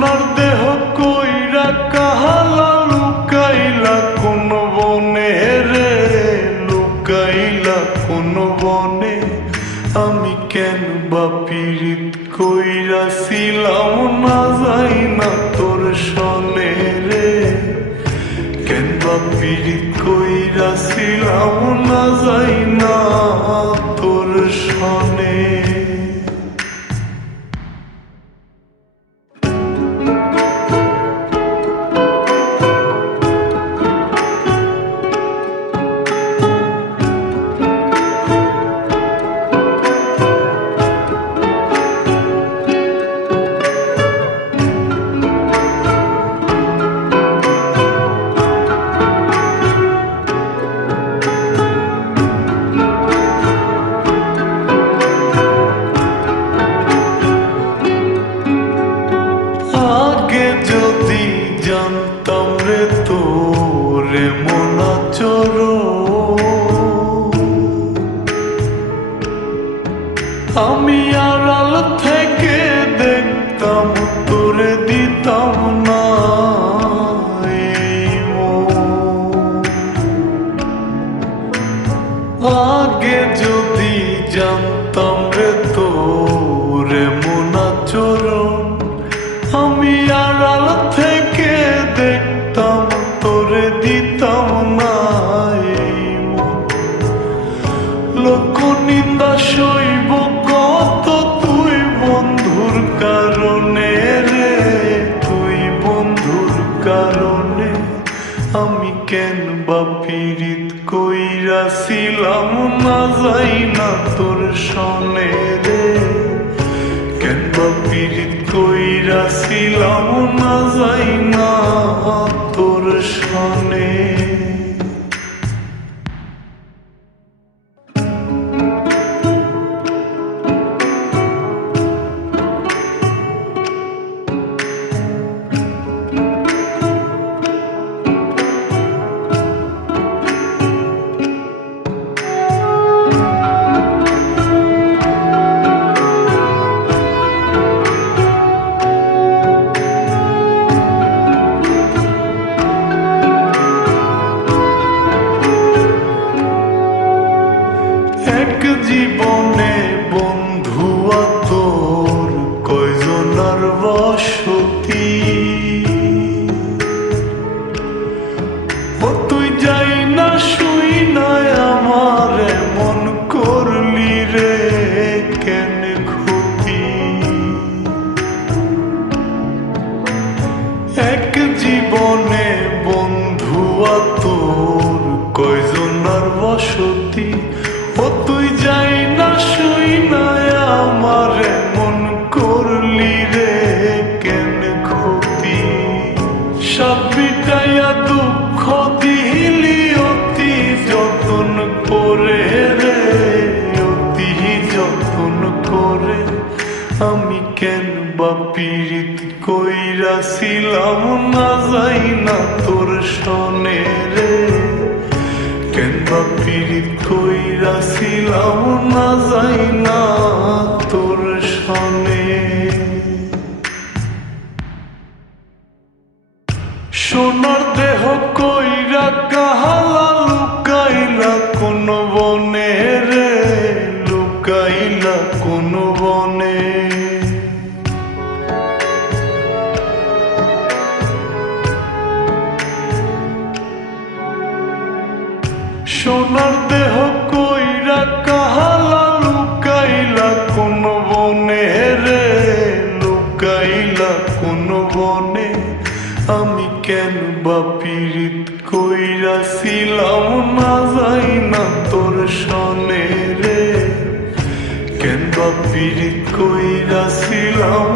সোনার দেহ কইরা কাহালা লুকাইলা কোন বনে রে, লুকাইলা কোন বনে। আমি কেন বা পীড়িত কইরাছিলাম না যাই না তোর সনে রে, কেন বা পীড়িত কইরাছিলাম না যাই না তোর সনে। যদি জানতাম রে তোরে মনা চোরো, আমি আড়াল থেকে দেখতাম তোরে দিতাম না এই মন। আগে যদি জানতাম রে তোরে মনা চোরো, আমি আড়াল থেকে দেখতাম তোরে দিতাম না এই মন। লোক নিন্দা সইব কত তুই বন্ধুর কারণে রে, তুই বন্ধুর কারণে। আমি কেন বা পীড়িত কইরাছিলাম না যাই না তোর সনে রে, কেন বা পীড়িত কইরাছিলাম না যাই না তোর সনে। জীবনে বন্ধুয়া তোর কয়জনার বসতি, ও তুই যাই না শুই না আমার এমন করলি রে কেন ক্ষতি। এক জীবনে বন্ধুয়া তোর কয়জনার বসতি, ও তুই যাই না শুই না আমার এমন করলি রে কেন ক্ষতি। সব বিটাইয়া দুঃখ দিলি অতি যতন করে রে, অতি যতন করে। আমি কেন বা পীড়িত কইরাছিলাম না যাই না তোর সনে রে, কেন বা পীড়িত কইরাছিলাম না যাই না তোর সনে। সোনার দেহ কইরা কাহালা লুকাইলা কোন বনে রে, লুকাইলা কোন বনে। সোনার দেহ কইরা কাহালা লুকাইলা কোন বনে রে, লুকাইলা কোন বনে। আমি কেন বা পীড়িত কইরাছিলাম না যাই না তোর সনে রে, কেন বা পীড়িত কইরাছিলাম